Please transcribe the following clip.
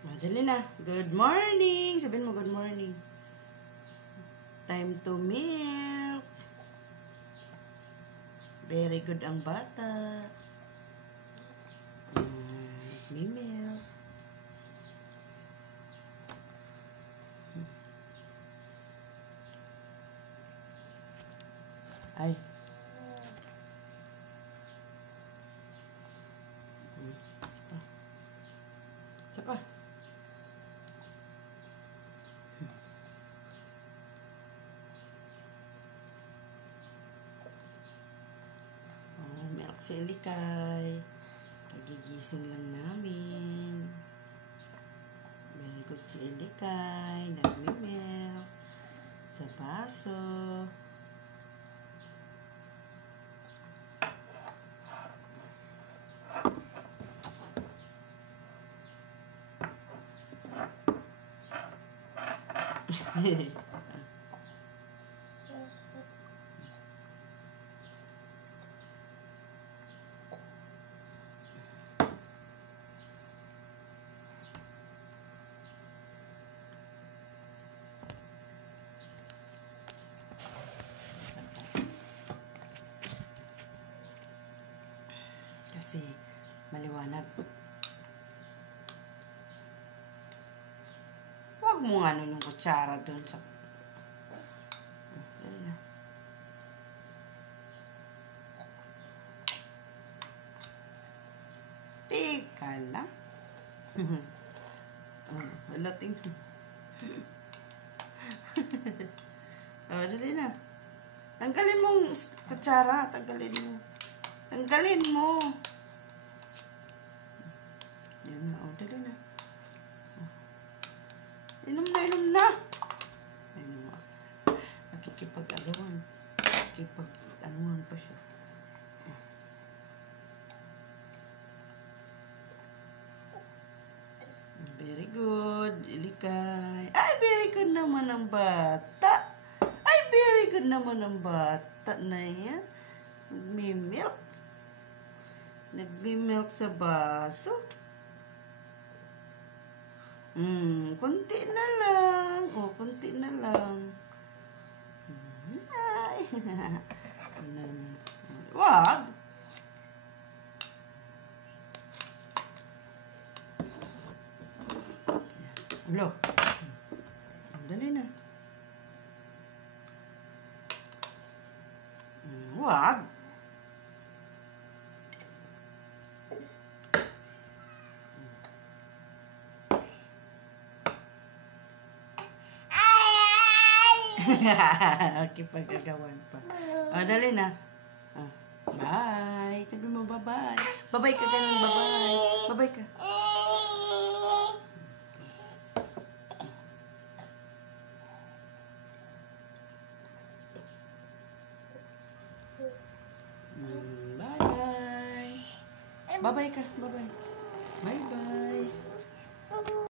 Madali na. Good morning. Sabihin mo good morning. Time to milk. Very good ang bata. May milk. Ay. Isa pa. Milk si Elikay. Kagigising lang namin. Very good si Elikay. Nagmi-milk sa baso. Kasi maliwanag. Huwag mo nga yung kutsara doon sa... Teka lang. Wala tingin. Dali na. Tanggalin mong kutsara. Tanggalin mo. Tanggalin mo. Yan na. Dali na. Inom na, inom na. Ayun mo. Nakikipag-agawan. Nakikipag-anuhan pa siya. Very good. Elikay. Ay, very good naman ang bata. Ay, very good naman ang bata na yan. Nagmi-milk. Nagmi-milk sa baso. Kunti na lang. O, kunti na lang. Ay. Wag. Hello. Dali na. Wag. Okay, pagkagawan pa. Dali na. Bye. Sabi mo bye-bye. Bye-bye ka ganun, bye-bye. Bye-bye ka. Bye-bye. Bye-bye ka. Bye-bye. Bye-bye.